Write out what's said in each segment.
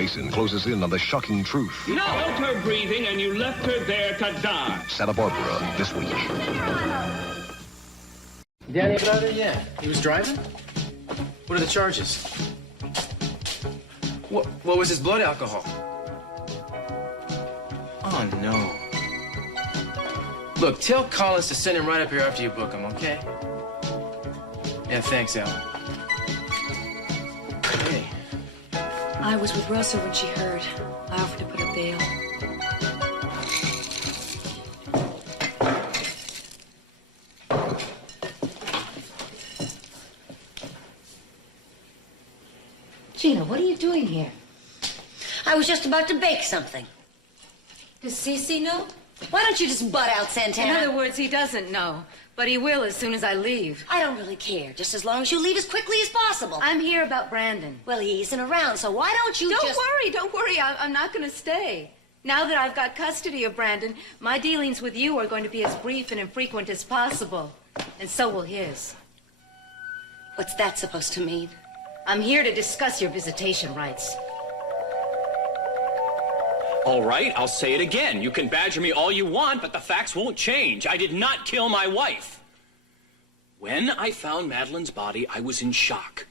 Mason closes in on the shocking truth. You felt her breathing and you left her there to die. Santa Barbara, this week. Danny about it? Yeah. He was driving? What are the charges? What was his blood alcohol? Oh, no. Look, tell Collins to send him right up here after you book him, okay? Yeah, thanks, Al. Hey. I was with Russell when she heard. I offered to put her bail. Gina, what are you doing here? I was just about to bake something. Does Cece know? Why don't you just butt out, Santana? In other words, he doesn't know, but he will as soon as I leave. I don't really care, just as long as you leave as quickly as possible. I'm here about Brandon. Well, he isn't around, so why don't you Don't worry. I'm not going to stay. Now that I've got custody of Brandon, my dealings with you are going to be as brief and infrequent as possible. And so will his. What's that supposed to mean? I'm here to discuss your visitation rights. All right, I'll say it again. You can badger me all you want, but the facts won't change. I did not kill my wife. When I found Madeline's body, I was in shock.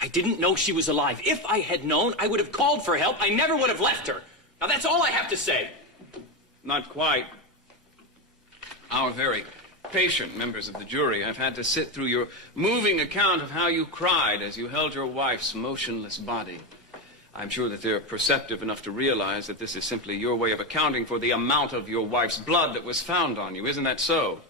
I didn't know she was alive. If I had known, I would have called for help. I never would have left her. Now, that's all I have to say. Not quite. Our very patient members of the jury have had to sit through your moving account of how you cried as you held your wife's motionless body. I'm sure that they're perceptive enough to realize that this is simply your way of accounting for the amount of your wife's blood that was found on you. Isn't that so?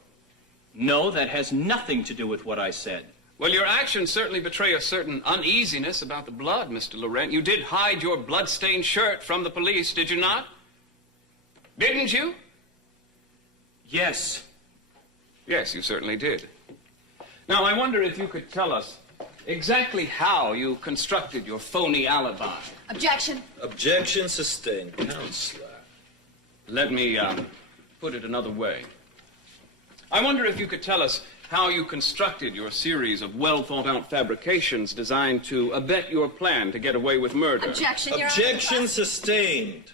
No, that has nothing to do with what I said. Well, your actions certainly betray a certain uneasiness about the blood, Mr. Laurent. You did hide your blood-stained shirt from the police, did you not? Didn't you? Yes. Yes, you certainly did. Now, I wonder if you could tell us exactly how you constructed your phony alibi. Objection. Objection sustained, Counselor. Let me put it another way. I wonder if you could tell us how you constructed your series of well-thought-out fabrications designed to abet your plan to get away with murder. Objection, Your Honor. Objection sustained.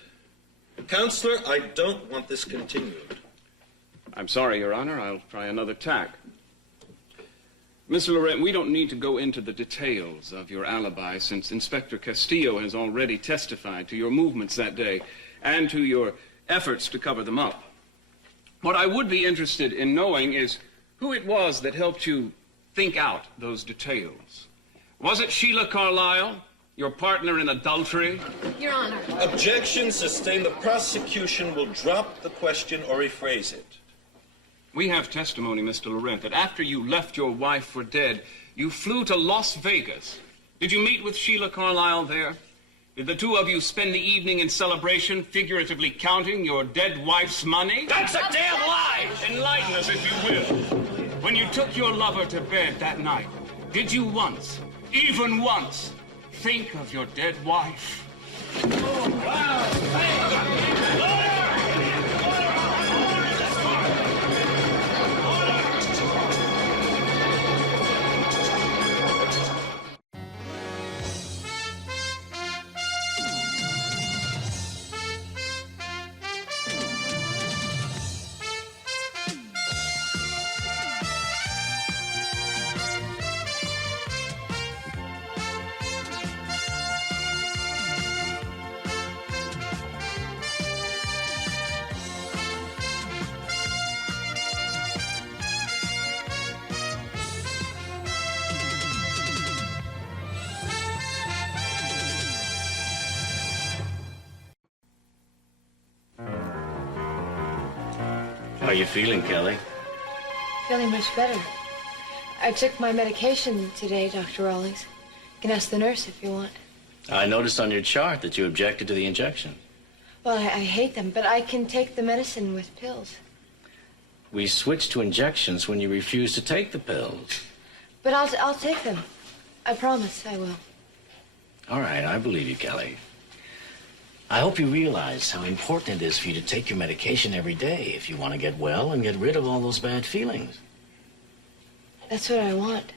Counselor, I don't want this continued. I'm sorry, Your Honor. I'll try another tack. Mr. Laurent, we don't need to go into the details of your alibi since Inspector Castillo has already testified to your movements that day and to your efforts to cover them up. What I would be interested in knowing is who it was that helped you think out those details. Was it Sheila Carlisle, your partner in adultery? Your Honor. Objection sustained. The prosecution will drop the question or rephrase it. We have testimony, Mr. Laurent, that after you left your wife for dead, you flew to Las Vegas. Did you meet with Sheila Carlisle there? Did the two of you spend the evening in celebration, figuratively counting your dead wife's money? That's a damn lie! Enlighten us, if you will. When you took your lover to bed that night, did you once, even once, think of your dead wife? Oh, wow. How are you feeling, Kelly? Feeling much better. I took my medication today, Dr. Rawlings. You can ask the nurse if you want. I noticed on your chart that you objected to the injection. Well, I hate them, but I can take the medicine with pills. We switched to injections when you refused to take the pills. But I'll take them. I promise I will. All right, I believe you, Kelly. I hope you realize how important it is for you to take your medication every day if you want to get well and get rid of all those bad feelings. That's what I want.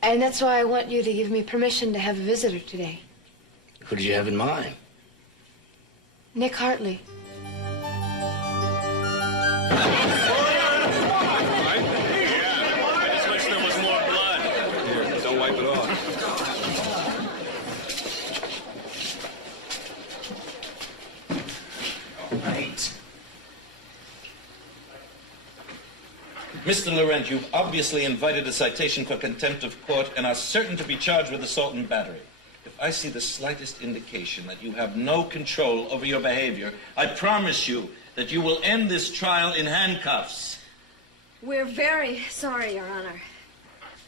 And that's why I want you to give me permission to have a visitor today. Who did you have in mind? Nick Hartley. I just wish there was more blood. Here, don't wipe it off. Right. Mr. Laurent, you've obviously invited a citation for contempt of court and are certain to be charged with assault and battery. If I see the slightest indication that you have no control over your behavior, I promise you that you will end this trial in handcuffs. We're very sorry, Your Honor.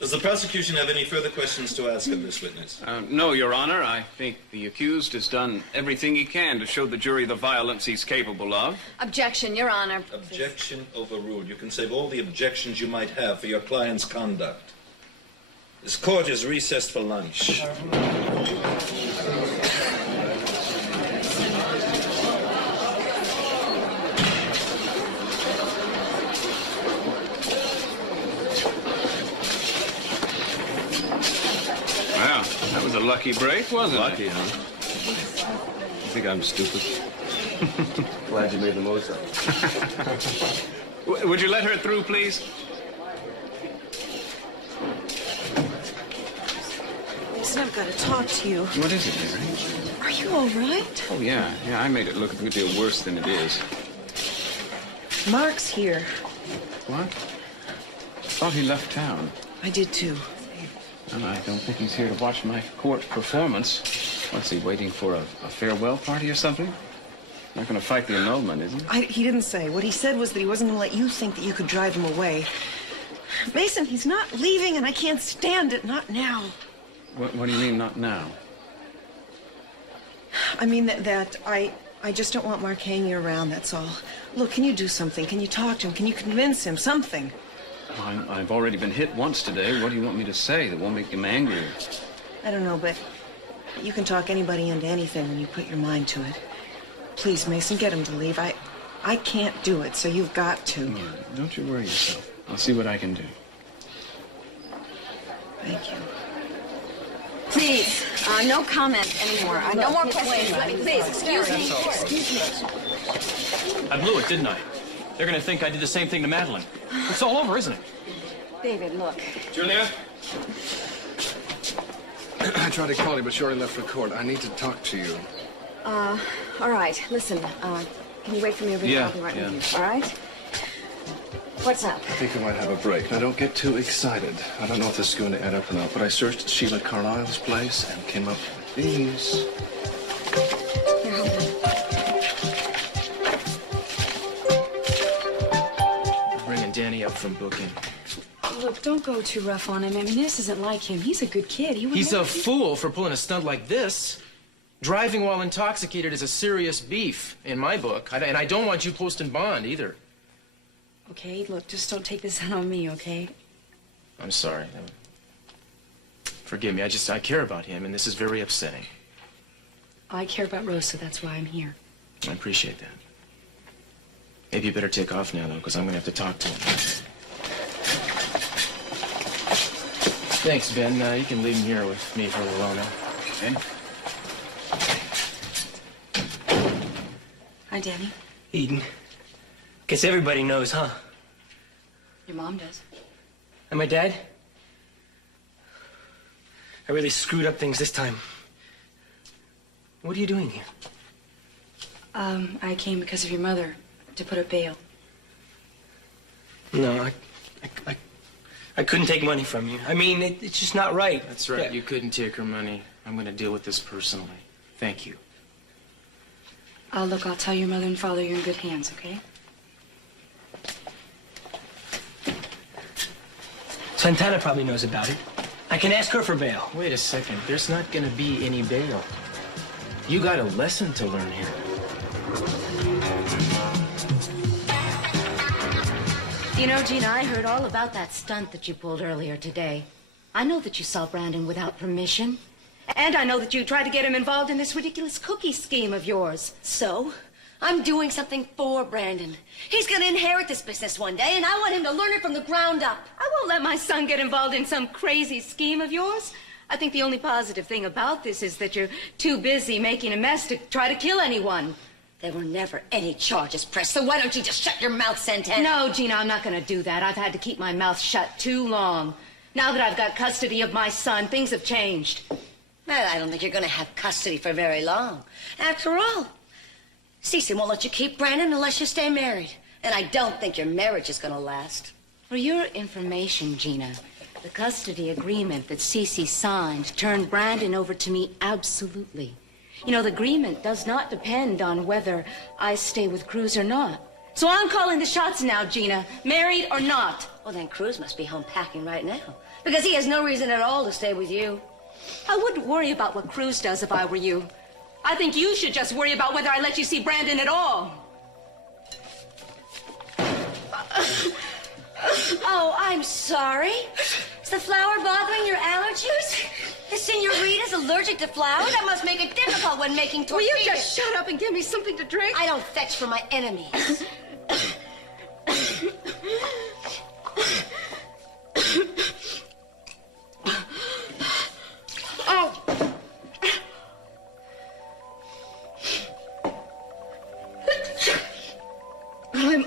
Does the prosecution have any further questions to ask of this witness? No, Your Honor. I think the accused has done everything he can to show the jury the violence he's capable of. Objection, Your Honor. Objection overruled. You can save all the objections you might have for your client's conduct. This court is recessed for lunch. Wow, that was a lucky break, wasn't Lucky, it? huh? You think I'm stupid? Glad you made the most of it. Would you let her through, please? Listen, I've got to talk to you. What is it, Mary? Are you all right? Oh, yeah. Yeah, I made it look a good deal worse than it is. Mark's here. What? Thought he left town. I did too. And I don't think he's here to watch my court performance. What's he, waiting for a farewell party or something? Not going to fight the annulment, is he? He didn't say. What he said was that he wasn't going to let you think that you could drive him away. Mason, he's not leaving, and I can't stand it. Not now. What do you mean, not now? I mean that I just don't want Mark hanging around, that's all. Look, can you do something? Can you talk to him? Can you convince him? Something. I've already been hit once today. What do you want me to say that won't make him angry? I don't know, but you can talk anybody into anything when you put your mind to it. Please, Mason, get him to leave. I can't do it, so you've got to. Yeah, don't you worry yourself. I'll see what I can do. Thank you. Please, no comment anymore. No more questions. Please, excuse me. Excuse me. I blew it, didn't I? They're gonna think I did the same thing to Madeline. It's all over, isn't it? David, look. Julia? I tried to call you, but she already left for court. I need to talk to you. All right, listen, can you wait for me over here? Yeah, I'll be right yeah. with you, all right? What's up? I think I might have a break. Now, don't get too excited. I don't know if this is going to add up or not, but I searched Sheila Carlisle's place and came up with these. Here, hold on. Bringing Danny up from booking. Look, don't go too rough on him. I mean, this isn't like him. He's a good kid. He's a fool for pulling a stunt like this. Driving while intoxicated is a serious beef in my book. And I don't want you posting bond either. Okay, look, just don't take this out on me, okay? I'm sorry. Forgive me. I care about him, and this is very upsetting. I care about Rosa. That's why I'm here. I appreciate that. Maybe you better take off now, though, because I'm going to have to talk to him. Thanks, Ben. You can leave him here with me for a little while now. Okay? Hi, Danny. Eden. Guess everybody knows, huh? Your mom does. And my dad? I really screwed up things this time. What are you doing here? I came because of your mother, to put up bail. No, I couldn't take money from you. I mean, it's just not right. That's right. Yeah. You couldn't take her money. I'm going to deal with this personally. Thank you. Look, I'll tell your mother and father you're in good hands, okay? Santana probably knows about it. I can ask her for bail. Wait a second. There's not going to be any bail. You got a lesson to learn here. You know, Gina, I heard all about that stunt that you pulled earlier today. I know that you saw Brandon without permission. And I know that you tried to get him involved in this ridiculous cookie scheme of yours. So, I'm doing something for Brandon. He's gonna inherit this business one day, and I want him to learn it from the ground up. I won't let my son get involved in some crazy scheme of yours. I think the only positive thing about this is that you're too busy making a mess to try to kill anyone. There were never any charges pressed, so why don't you just shut your mouth, Santana? No, Gina, I'm not going to do that. I've had to keep my mouth shut too long. Now that I've got custody of my son, things have changed. Well, I don't think you're going to have custody for very long. After all, Cece won't let you keep Brandon unless you stay married. And I don't think your marriage is going to last. For your information, Gina, the custody agreement that Cece signed turned Brandon over to me absolutely. You know, the agreement does not depend on whether I stay with Cruz or not. So I'm calling the shots now, Gina, married or not. Well, then Cruz must be home packing right now, because he has no reason at all to stay with you. I wouldn't worry about what Cruz does if I were you. I think you should just worry about whether I let you see Brandon at all. Oh, I'm sorry. Is the flour bothering your allergies? The senorita's allergic to flour? That must make it difficult when making tortillas. Will you just shut up and give me something to drink? I don't fetch for my enemies. Oh!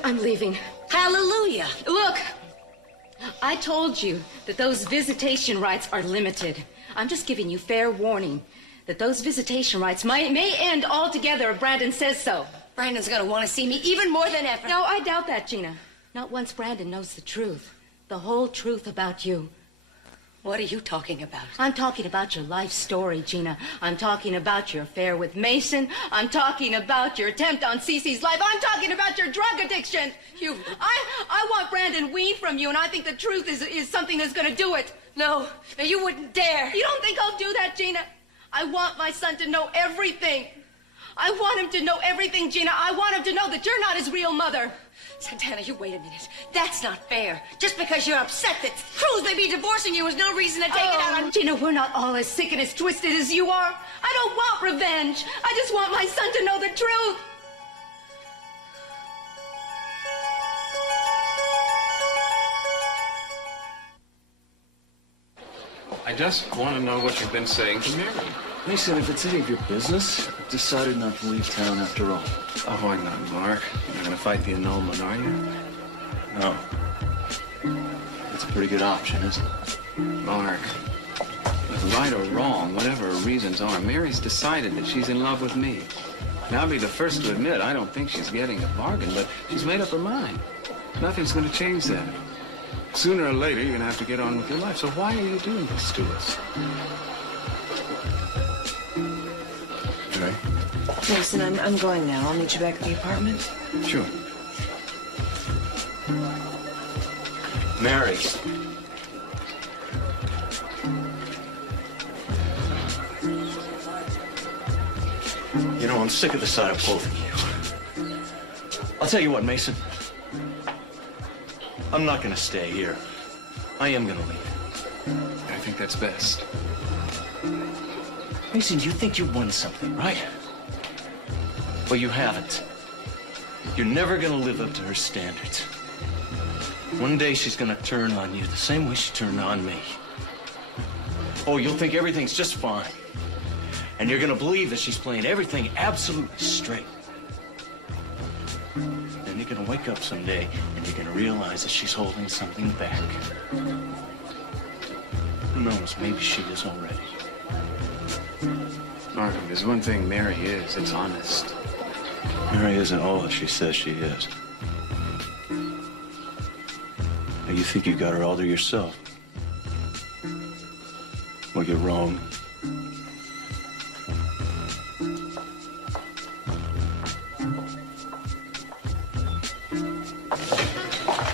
I'm leaving. Hallelujah. Look, I told you that those visitation rights are limited. I'm just giving you fair warning that those visitation rights may end altogether if Brandon says so. Brandon's going to want to see me even more than ever. No, I doubt that, Gina. Not once Brandon knows the truth. The whole truth about you. What are you talking about? I'm talking about your life story, Gina. I'm talking about your affair with Mason. I'm talking about your attempt on Cece's life. I'm talking about your drug addiction. I want Brandon weaned from you, and I think the truth is something that's going to do it. No, you wouldn't dare. You don't think I'll do that, Gina? I want my son to know everything. I want him to know everything, Gina. I want him to know that you're not his real mother. Santana, you wait a minute. That's not fair. Just because you're upset that Cruz may be divorcing you is no reason to take it out on... Gina, we're not all as sick and as twisted as you are. I don't want revenge. I just want my son to know the truth. I just want to know what you've been saying to Mary. Mason, if it's any of your business, I've decided not to leave town after all. Oh, why not, Mark? You're not going to fight the annulment, are you? No. It's a pretty good option, isn't it? Mark, right or wrong, whatever her reasons are, Mary's decided that she's in love with me. Now, I'll be the first to admit I don't think she's getting a bargain, but she's made up her mind. Nothing's going to change that. Sooner or later, you're going to have to get on with your life. So why are you doing this to us? Right. Mason, I'm going now. I'll meet you back at the apartment. Sure. Mary. You know, I'm sick of the sight of both of you. I'll tell you what, Mason. I'm not gonna stay here. I am gonna leave. I think that's best. Mason, you think you won something, right? Well, you haven't. You're never gonna live up to her standards. One day she's gonna turn on you the same way she turned on me. Oh, you'll think everything's just fine. And you're gonna believe that she's playing everything absolutely straight. Then you're gonna wake up someday and you're gonna realize that she's holding something back. Who knows, maybe she is already. Mark, if there's one thing Mary is, it's honest. Mary isn't all that she says she is. Now, you think you got her all to yourself? Well, you're wrong.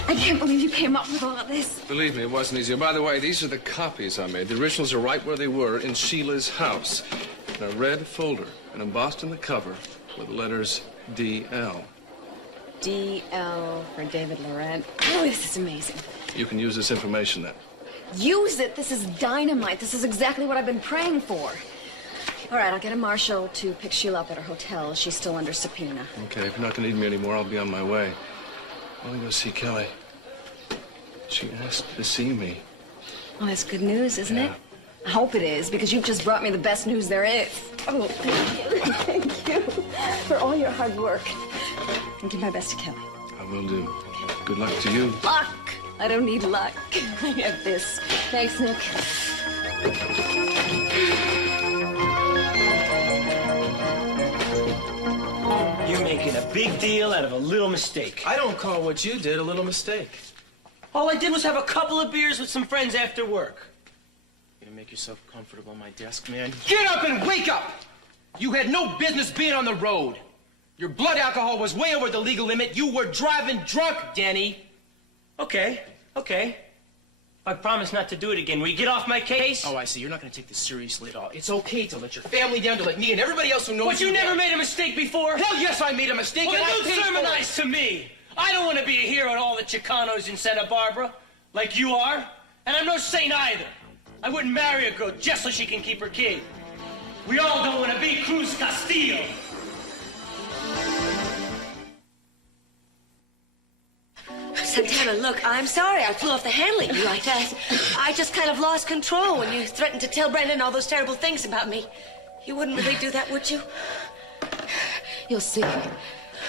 I can't believe you came up with all of this. Believe me, it wasn't easy. By the way, these are the copies I made. The originals are right where they were in Sheila's house. In a red folder and embossed in the cover with the letters DL. DL for David Laurent. Oh, this is amazing. You can use this information then. Use it. This is dynamite. This is exactly what I've been praying for. All right, I'll get a marshal to pick Sheila up at her hotel. She's still under subpoena. Okay, if you're not going to need me anymore, I'll be on my way. I want to go see Kelly. She asked to see me. Well, that's good news, isn't it? I hope it is, because you've just brought me the best news there is. Oh, thank you. Thank you for all your hard work. And give my best to Kelly. I will do. Good luck to you. Luck! I don't need luck. I have this. Thanks, Nick. You're making a big deal out of a little mistake. I don't call what you did a little mistake. All I did was have a couple of beers with some friends after work. You gonna make yourself comfortable on my desk, man? Get up and wake up! You had no business being on the road. Your blood alcohol was way over the legal limit. You were driving drunk, Danny. Okay. I promise not to do it again. Will you get off my case? Oh, I see. You're not gonna take this seriously at all. It's okay to let your family down, to let me and everybody else who knows But you never made a mistake before. Hell yes, I made a mistake. Well, and then I don't paid for it. sermonize to me. I don't want to be a hero to all the Chicanos in Santa Barbara, like you are. And I'm no saint either. I wouldn't marry a girl just so she can keep her kid. We all don't want to be Cruz Castillo. Santana, look, I'm sorry I flew off the handle at you like that. I just kind of lost control when you threatened to tell Brandon all those terrible things about me. You wouldn't really do that, would you? You'll see.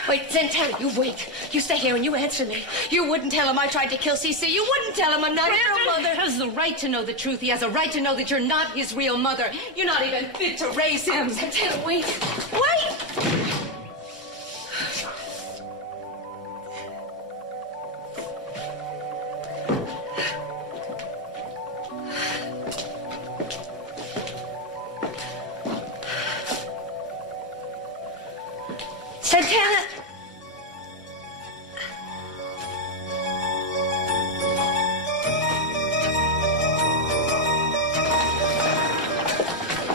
Wait, Santana, you wait. You stay here and you answer me. You wouldn't tell him I tried to kill Cece. You wouldn't tell him I'm not your real mother. He has the right to know the truth. He has a right to know that you're not his real mother. You're not even fit to raise him. Santana, wait. Wait! Santana!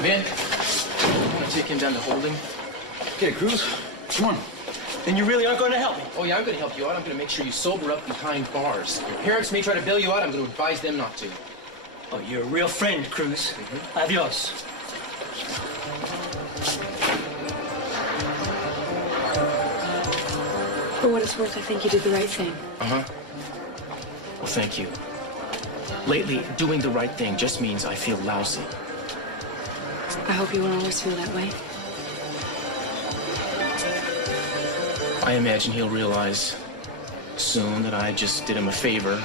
Man, I want to take him down to holding. Okay, Cruz, come on. And you really aren't going to help me? Oh, yeah, I'm going to help you out. I'm going to make sure you sober up behind bars. Your parents may try to bail you out. I'm going to advise them not to. Oh, you're a real friend, Cruz. Adios. For what it's worth, I think you did the right thing. Uh-huh. Well, thank you. Lately, doing the right thing just means I feel lousy. I hope you won't always feel that way. I imagine he'll realize soon that I just did him a favor.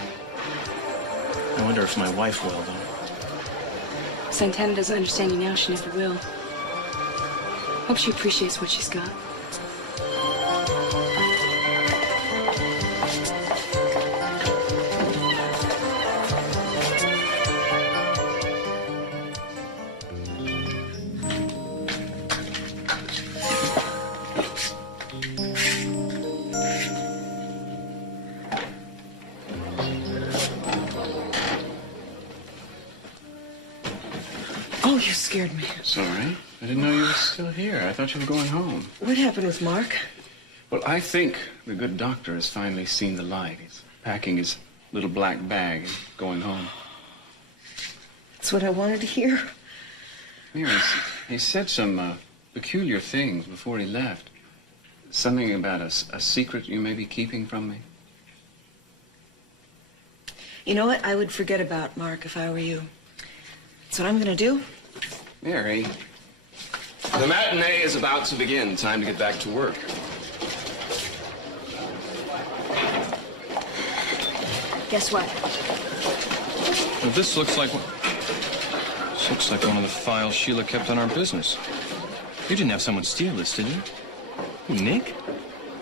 I wonder if my wife will, though. Santana doesn't understand you now. She never will. Hope she appreciates what she's got. Oh, you scared me. Sorry. I didn't know you were still here. I thought you were going home. What happened with Mark? Well, I think the good doctor has finally seen the light. He's packing his little black bag and going home. That's what I wanted to hear. Here, he said some peculiar things before he left. Something about a secret you may be keeping from me. You know what? I would forget about Mark if I were you. That's what I'm gonna do. Mary, the matinee is about to begin. Time to get back to work. Guess what? Well, this looks like one of the files Sheila kept on our business. You didn't have someone steal this, did you? Who, Nick?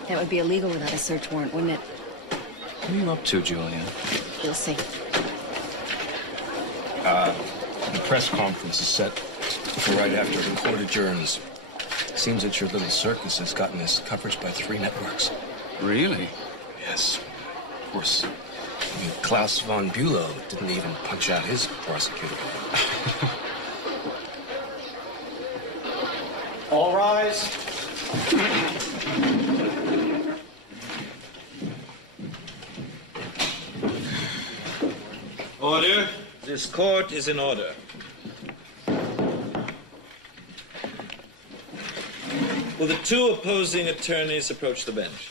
That would be illegal without a search warrant, wouldn't it? What are you up to, Julia? You'll see. The press conference is set for right after the court adjourns. Seems that your little circus has gotten this coverage by 3 networks. Really? Yes. Of course, Klaus von Bülow didn't even punch out his prosecutor. All rise. Order. This court is in order. Will the 2 opposing attorneys approach the bench?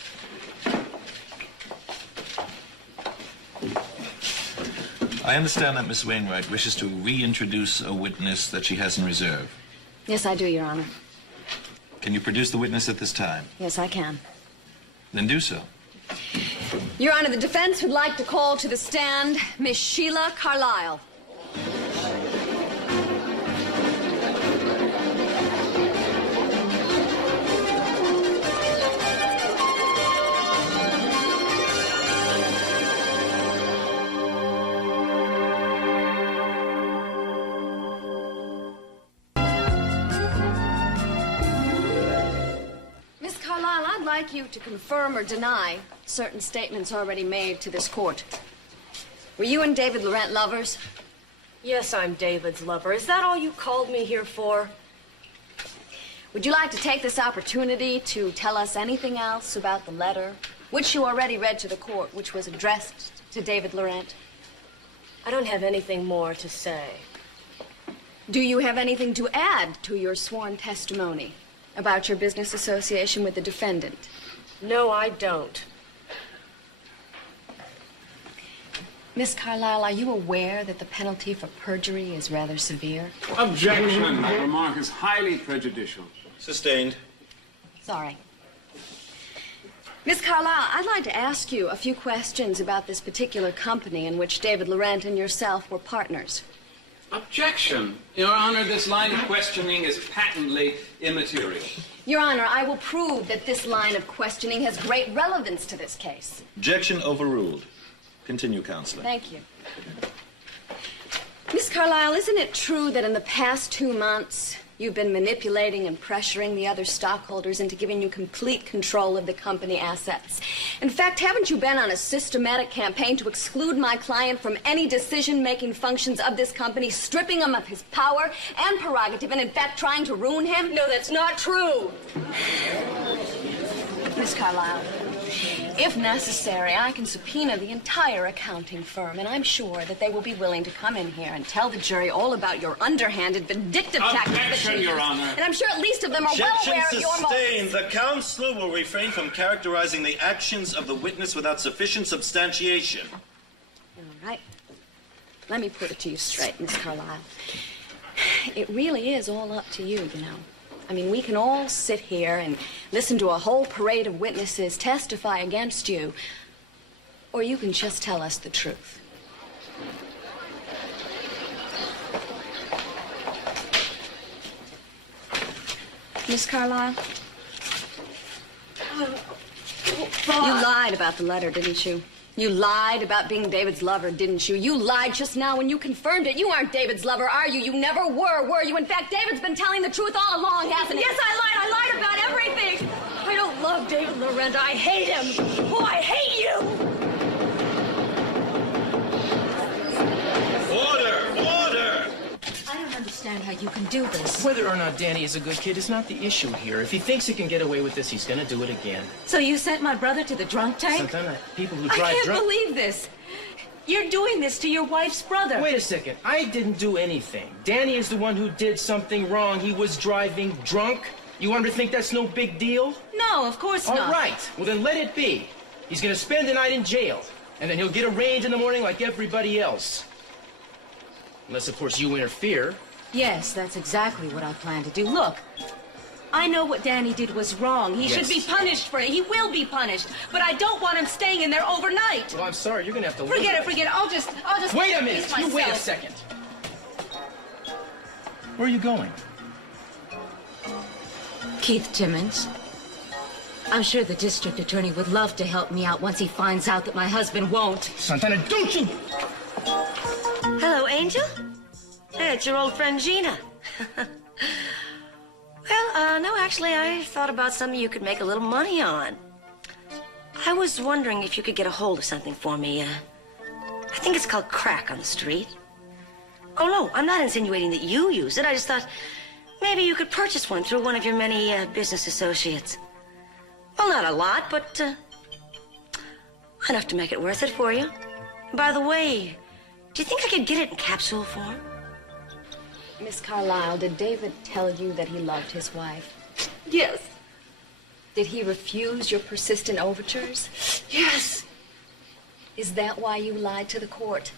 I understand that Miss Wainwright wishes to reintroduce a witness that she has in reserve. Yes, I do, Your Honor. Can you produce the witness at this time? Yes, I can. Then do so. Your Honor, the defense would like to call to the stand Miss Sheila Carlisle. Miss Carlisle, I'd like you to confirm or deny certain statements already made to this court. Were you and David Laurent lovers? Yes, I'm David's lover. Is that all you called me here for? Would you like to take this opportunity to tell us anything else about the letter, which you already read to the court, which was addressed to David Laurent? I don't have anything more to say. Do you have anything to add to your sworn testimony about your business association with the defendant? No, I don't. Miss Carlisle, are you aware that the penalty for perjury is rather severe? Objection. That remark is highly prejudicial. Sustained. Sorry. Miss Carlisle, I'd like to ask you a few questions about this particular company in which David Laurent and yourself were partners. Objection. Your Honor, this line of questioning is patently immaterial. Your Honor, I will prove that this line of questioning has great relevance to this case. Objection overruled. Continue, Counselor. Thank you. Miss Carlisle, isn't it true that in the past 2 months you've been manipulating and pressuring the other stockholders into giving you complete control of the company assets? In fact, haven't you been on a systematic campaign to exclude my client from any decision-making functions of this company, stripping him of his power and prerogative, and in fact trying to ruin him? No, that's not true. Miss Carlisle, if necessary, I can subpoena the entire accounting firm, and I'm sure that they will be willing to come in here and tell the jury all about your underhanded, vindictive tactics. Objection, Your Honor. And I'm sure at least of them are well aware of your motives. Sustained. The Counselor will refrain from characterizing the actions of the witness without sufficient substantiation. All right. Let me put it to you straight, Miss Carlisle. It really is all up to you, you know. I mean, we can all sit here and listen to a whole parade of witnesses testify against you, or you can just tell us the truth. Miss Carlisle? You lied about the letter, didn't you? You lied about being David's lover, didn't you? You lied just now when you confirmed it. You aren't David's lover, are you? You never were you? In fact, David's been telling the truth all along, hasn't he? Yes, I lied. I lied about everything. I don't love David Laurent. I hate him. Oh, I hate you. Order! Order! I don't understand how you can do this. Whether or not Danny is a good kid is not the issue here. If he thinks he can get away with this, he's gonna do it again. So you sent my brother to the drunk tank? Santana, people who I drive can't drunk... believe this. You're doing this to your wife's brother. Wait a second. I didn't do anything. Danny is the one who did something wrong. He was driving drunk. You want to think that's no big deal? No, of course not. All right. Well, then let it be. He's gonna spend the night in jail, and then he'll get arraigned in the morning like everybody else. Unless, of course, you interfere. Yes, that's exactly what I plan to do. Look, I know what Danny did was wrong. He should be punished for it. He will be punished. But I don't want him staying in there overnight. Well, I'm sorry. You're gonna have to Forget it. I'll just Wait a minute. police You wait a myself. second. Where are you going? Keith Timmons. I'm sure the district attorney would love to help me out once he finds out that my husband won't. Santana, don't you... Hello, Angel. Hey, it's your old friend Gina. Well, no, actually, I thought about something you could make a little money on. I was wondering if you could get a hold of something for me. I think it's called crack on the street. Oh, no, I'm not insinuating that you use it. I just thought maybe you could purchase one through one of your many business associates. Well, not a lot, but enough to make it worth it for you. By the way, do you think I could get it in capsule form? Miss Carlisle, did David tell you that he loved his wife? Yes. Did he refuse your persistent overtures? Yes. Is that why you lied to the court?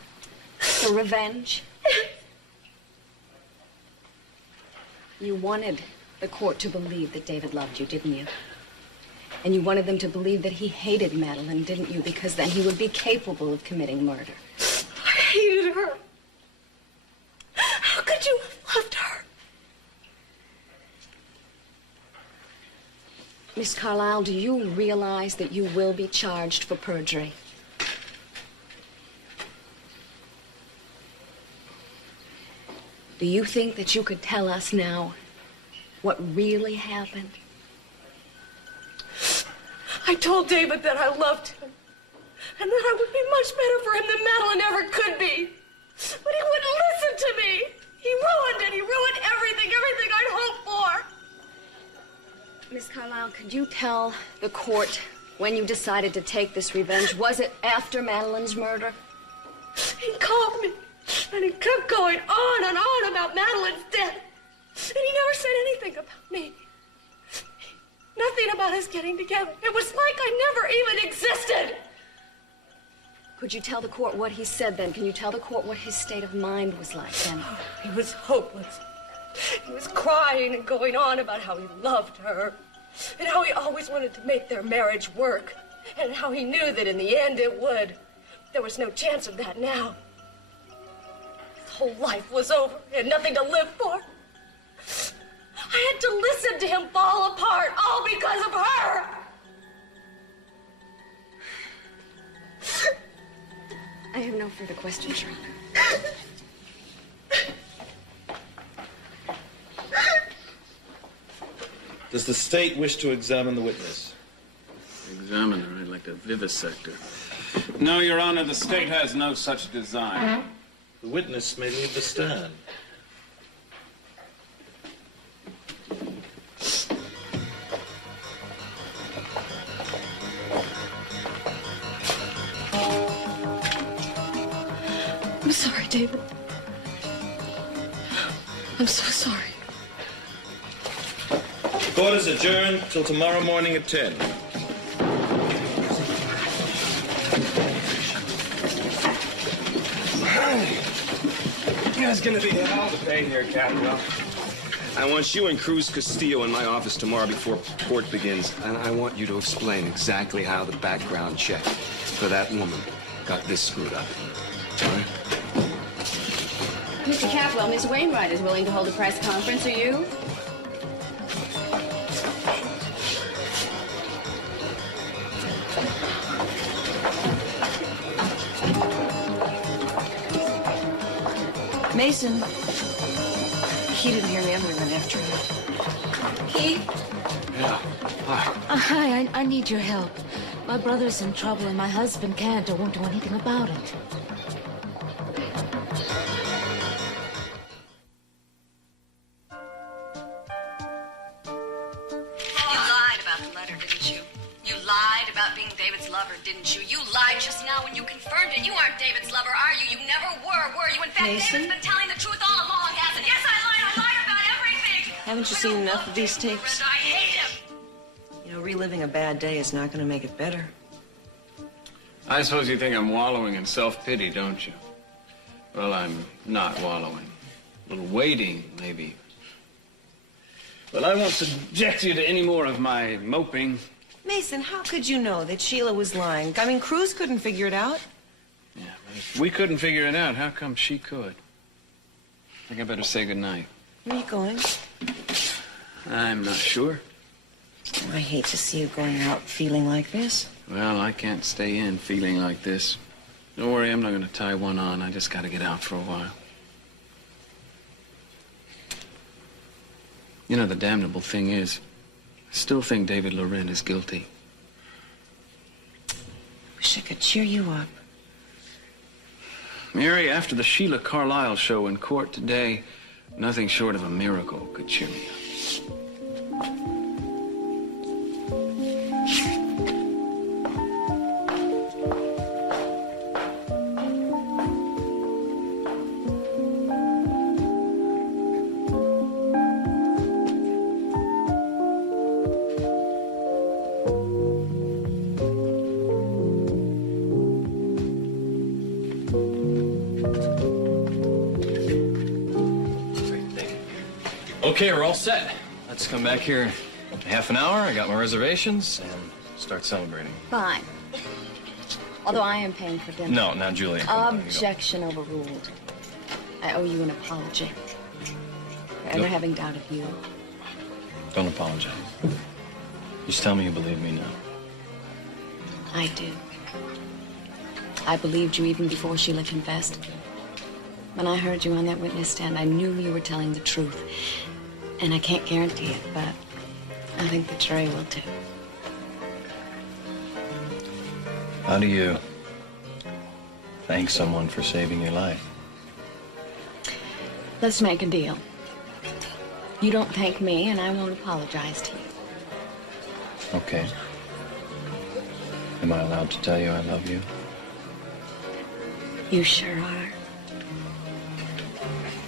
For revenge? You wanted the court to believe that David loved you, didn't you? And you wanted them to believe that he hated Madeline, didn't you? Because then he would be capable of committing murder. I hated her. How could you have loved her? Miss Carlyle, do you realize that you will be charged for perjury? Do you think that you could tell us now what really happened? I told David that I loved him, and that I would be much better for him than Madeline ever could be. But he wouldn't listen to me. He ruined it. He ruined everything I'd hoped for. Miss Carlyle, could you tell the court when you decided to take this revenge? Was it after Madeline's murder? He called me, and he kept going on and on about Madeline's death. And he never said anything about me. Nothing about us getting together. It was like I never even existed. Could you tell the court what he said then? Can you tell the court what his state of mind was like then? Oh, he was hopeless. He was crying and going on about how he loved her, and how he always wanted to make their marriage work, and how he knew that in the end it would. There was no chance of that now. His whole life was over. He had nothing to live for. I had to listen to him fall apart, all because of her. I have no further questions, Your Honor. Does the state wish to examine the witness? Examiner, I'd like a vivisector. No, Your Honor, the state has no such design. The witness may leave the stand. I'm sorry, David. I'm so sorry. Court is adjourned till tomorrow morning at 10. It's gonna be a hell of a day here, Captain. I want you and Cruz Castillo in my office tomorrow before court begins. And I want you to explain exactly how the background check for that woman got this screwed up. All right? Mr. Capwell, Miss Wainwright is willing to hold a press conference. Are you? Mason, he didn't hear me. I'm going to run after him. Keith? Yeah. Hi. Hi, I need your help. My brother's in trouble and my husband can't or won't do anything about it. You lied about the letter, didn't you? You lied about being David's lover, didn't you? You lied just now when you confirmed it. You aren't David's lover, are you? You never were you? In fact, Mason? David's been telling the truth all along, hasn't he? Yes, I lied about everything! Haven't you seen enough of these tapes? I hate him! You know, reliving a bad day is not going to make it better. I suppose you think I'm wallowing in self-pity, don't you? Well, I'm not wallowing. A little waiting, maybe. But I won't subject you to any more of my moping. Mason, how could you know that Sheila was lying? I mean, Cruz couldn't figure it out. Yeah, but if we couldn't figure it out, how come she could? I think I better say goodnight. Where are you going? I'm not sure. I hate to see you going out feeling like this. Well, I can't stay in feeling like this. Don't worry, I'm not going to tie one on. I just got to get out for a while. You know, the damnable thing is, I still think David Loren is guilty. Wish I could cheer you up. Mary, after the Sheila Carlisle show in court today, nothing short of a miracle could cheer me up. Okay, we're all set. Let's come back here in half an hour. I got my reservations and start celebrating. Fine. Although I am paying for dinner. No, now, Julia. come on, you go. Objection overruled. I owe you an apology for ever No. having doubted you. Don't apologize. Just tell me you believe me now. I do. I believed you even before Sheila confessed. When I heard you on that witness stand, I knew you were telling the truth. And I can't guarantee it, but I think the jury will too. How do you thank someone for saving your life? Let's make a deal. You don't thank me, and I won't apologize to you. Okay. Am I allowed to tell you I love you? You sure are.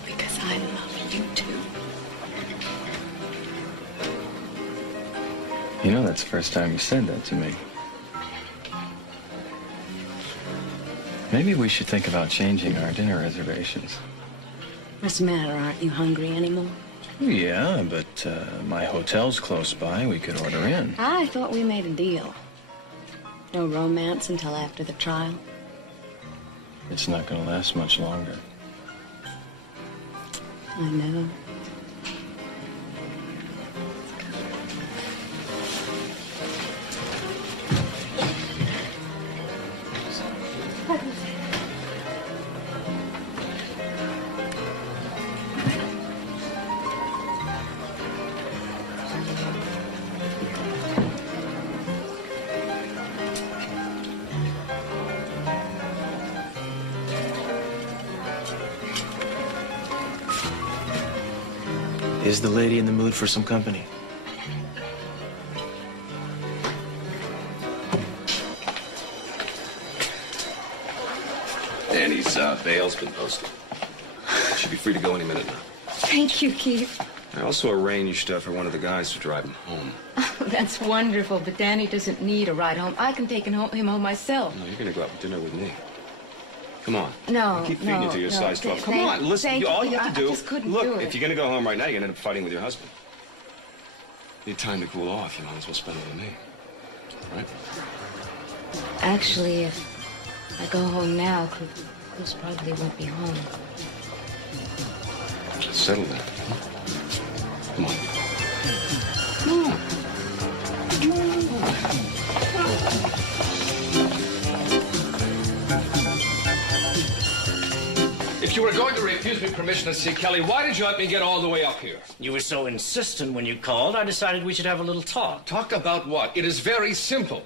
Because I love you too. You know, that's the first time you said that to me. Maybe we should think about changing our dinner reservations. What's the matter? Aren't you hungry anymore? Yeah, but my hotel's close by. We could order in. I thought we made a deal. No romance until after the trial. It's not going to last much longer. I know. Is the lady in the mood for some company? Danny's bail's been posted. Should be free to go any minute now. Thank you, Keith. I also arranged for one of the guys to drive him home. Oh, that's wonderful, but Danny doesn't need a ride home. I can take him home myself. No, you're going to go out for dinner with me. Come on. No, I'll keep feeding you till you're size 12. Come on, listen. All you have to do. I just couldn't look, do it. if you're going to go home right now, you're going to end up fighting with your husband. Need time to cool off. You might as well spend it with me. Right? Actually, if I go home now, Cruz probably won't be home. Let's settle that. Come on. Come on. If you were going to refuse me permission to see Kelly, why did you let me get all the way up here? You were so insistent when you called, I decided we should have a little talk. Talk about what? It is very simple.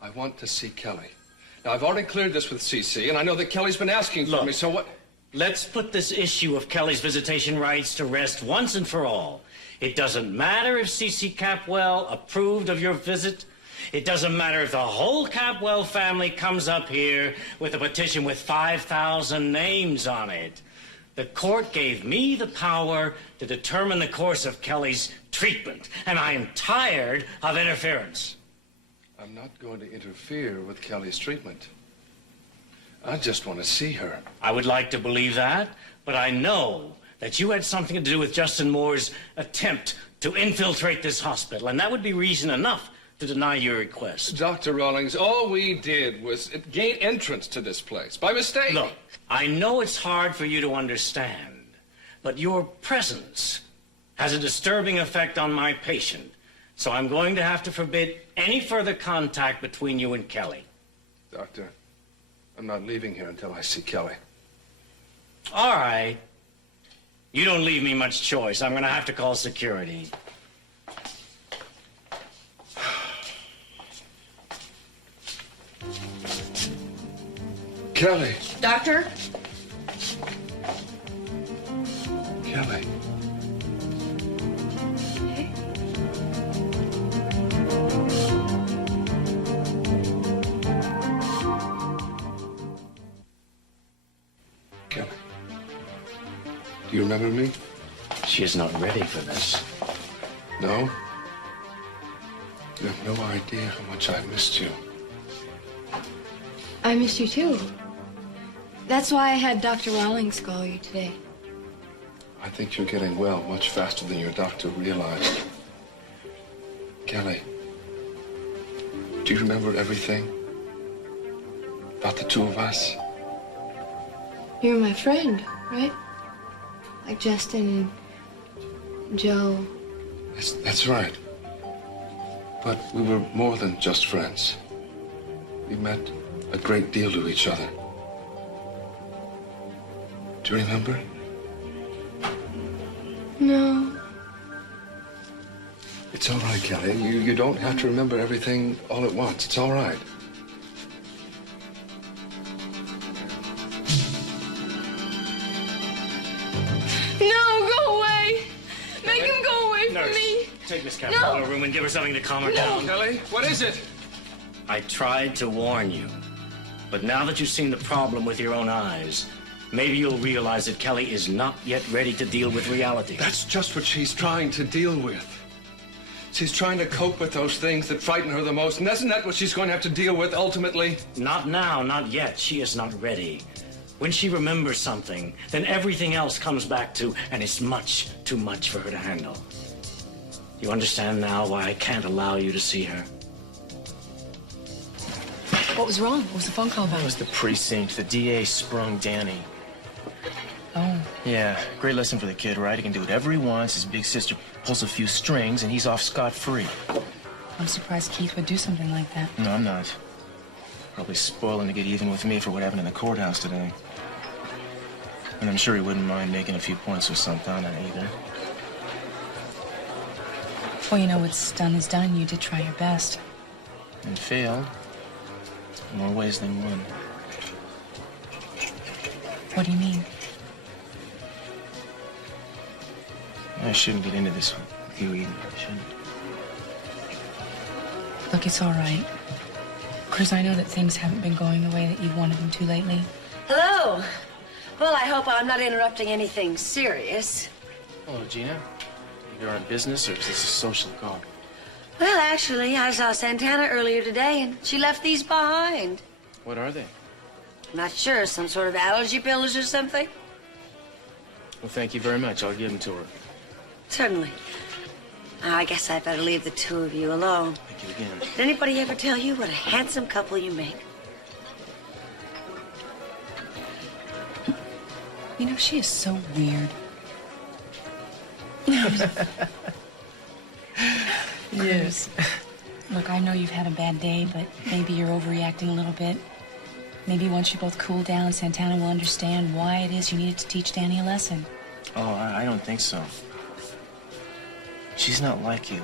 I want to see Kelly. Now, I've already cleared this with CC, and I know that Kelly's been asking for me, so what? Let's put this issue of Kelly's visitation rights to rest once and for all. It doesn't matter if CC Capwell approved of your visit. It doesn't matter if the whole Capwell family comes up here with a petition with 5,000 names on it. The court gave me the power to determine the course of Kelly's treatment, and I am tired of interference. I'm not going to interfere with Kelly's treatment. I just want to see her. I would like to believe that, but I know that you had something to do with Justin Moore's attempt to infiltrate this hospital, and that would be reason enough to deny your request. Dr. Rawlings, all we did was gain entrance to this place by mistake. Look, I know it's hard for you to understand, but your presence has a disturbing effect on my patient, so I'm going to have to forbid any further contact between you and Kelly. Doctor, I'm not leaving here until I see Kelly. All right. You don't leave me much choice. I'm going to have to call security. Kelly. Doctor? Kelly. Kelly. Do you remember me? She is not ready for this. No? You have no idea how much I missed you. I missed you too. That's why I had Dr. Rawlings call you today. I think you're getting well much faster than your doctor realized. Kelly, do you remember everything about the two of us? You're my friend, right? Like Justin and Joe. That's right. But we were more than just friends. We meant a great deal to each other. Do you remember? No. It's all right, Kelly. You don't have to remember everything all at once. It's all right. No, go away. Make him go away from me. Take Miss Capwell to her room and give her something to calm her down. Kelly, what is it? I tried to warn you. But now that you've seen the problem with your own eyes, maybe you'll realize that Kelly is not yet ready to deal with reality. That's just what she's trying to deal with. She's trying to cope with those things that frighten her the most, and isn't that what she's going to have to deal with ultimately? Not now, not yet. She is not ready. When she remembers something, then everything else comes back to, and it's much too much for her to handle. You understand now why I can't allow you to see her? What was wrong? What was the phone call about? It was the precinct. The DA sprung Danny. Oh. Yeah, great lesson for the kid, right? He can do whatever he wants. His big sister pulls a few strings, and he's off scot-free. I'm surprised Keith would do something like that. No, I'm not. Probably spoiling to get even with me for what happened in the courthouse today. And I'm sure he wouldn't mind making a few points with Santana either. Well, you know, what's done is done. You did try your best. And failed. In more ways than one. What do you mean? I shouldn't get into this with you either, shouldn't I? Look, it's all right. Because I know that things haven't been going the way that you've wanted them to lately. Hello. Well, I hope I'm not interrupting anything serious. Hello, Gina. You're on business, or is this a social call? Well, actually, I saw Santana earlier today, and she left these behind. What are they? I'm not sure, some sort of allergy pills or something? Well, thank you very much. I'll give them to her. Certainly. Now, I guess I'd better leave the two of you alone. Thank you again. Did anybody ever tell you what a handsome couple you make? You know, she is so weird. Yes. Look, I know you've had a bad day, but maybe you're overreacting a little bit. Maybe once you both cool down, Santana will understand why it is you needed to teach Danny a lesson. Oh, I don't think so. She's not like you.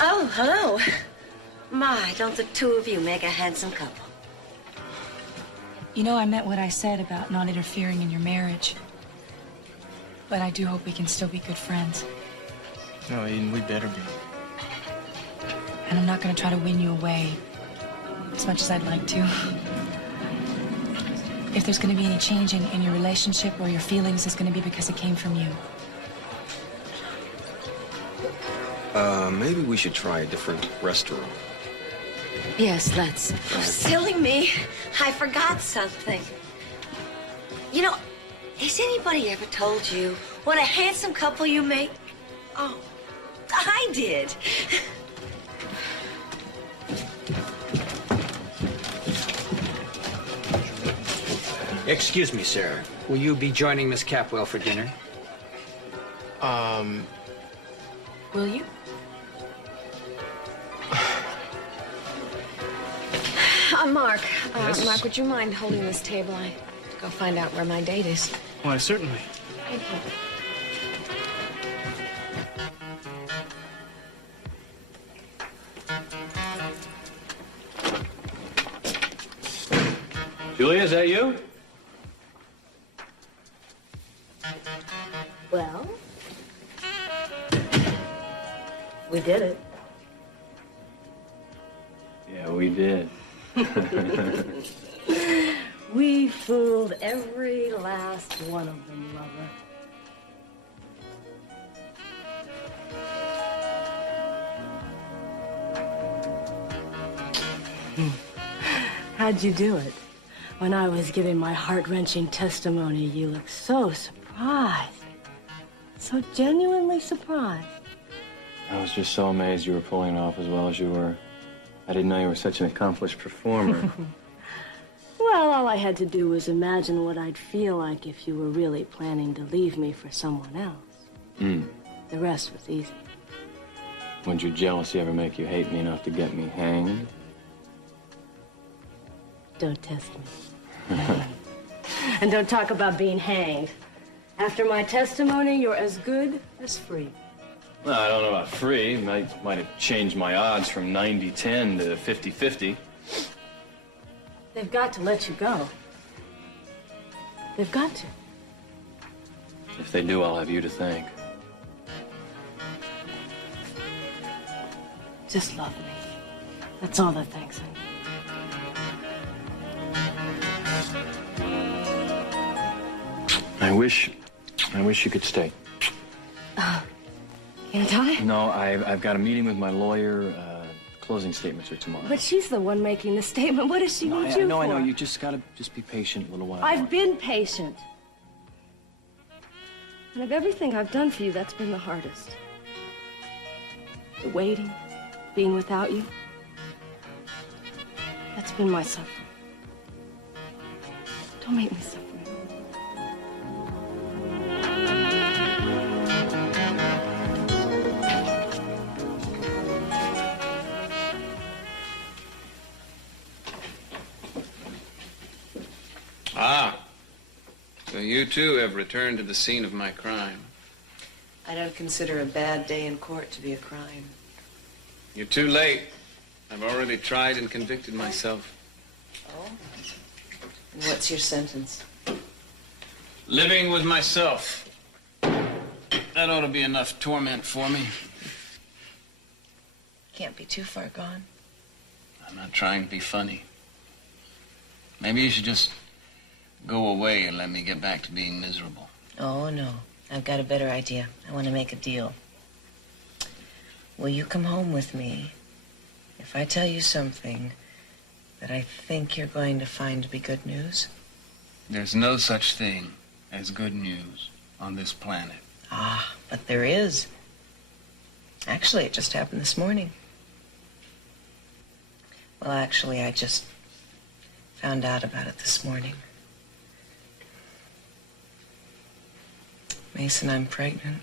Oh, hello. My, don't the two of you make a handsome couple? You know, I meant what I said about not interfering in your marriage. But I do hope we can still be good friends. No, Eden, we better be. And I'm not going to try to win you away, as much as I'd like to. If there's going to be any change in your relationship or your feelings, it's going to be because it came from you. Maybe we should try a different restaurant. Yes, let's. Oh, silly me. I forgot something. You know, has anybody ever told you what a handsome couple you make? Oh, I did. Excuse me, sir. Will you be joining Miss Capwell for dinner? Will you? Mark. Yes? Mark, would you mind holding this table? I have to go find out where my date is. Why, certainly. Thank you. Julia, is that you? Well, we did it. Yeah, we did. We fooled every last one of them, lover. How'd you do it? When I was giving my heart-wrenching testimony, you looked so surprised. So genuinely surprised. I was just so amazed you were pulling it off as well as you were. I didn't know you were such an accomplished performer. Well, all I had to do was imagine what I'd feel like if you were really planning to leave me for someone else. The rest was easy. Would your jealousy ever make you hate me enough to get me hanged? Don't test me. And don't talk about being hanged. After my testimony, you're as good as free. Well, I don't know about free. Might have changed my odds from 90-10 to 50-50. They've got to let you go. They've got to. If they do, I'll have you to thank. Just love me. That's all the thanks I need. I wish you could stay. Can't I? No, I've got a meeting with my lawyer. Closing statements are tomorrow. But she's the one making the statement. What does she need you for? I know. You just gotta be patient a little while. I've been patient. And of everything I've done for you, that's been the hardest. The waiting, being without you. That's been my suffering. Don't make me suffer. Ah, so you too have returned to the scene of my crime. I don't consider a bad day in court to be a crime. You're too late. I've already tried and convicted myself. Oh? And what's your sentence? Living with myself. That ought to be enough torment for me. Can't be too far gone. I'm not trying to be funny. Maybe you should just go away and let me get back to being miserable. Oh, no. I've got a better idea. I want to make a deal. Will you come home with me if I tell you something that I think you're going to find to be good news? There's no such thing as good news on this planet. Ah, but there is. Actually, it just happened this morning. Well, actually, I just found out about it this morning. Mason, I'm pregnant.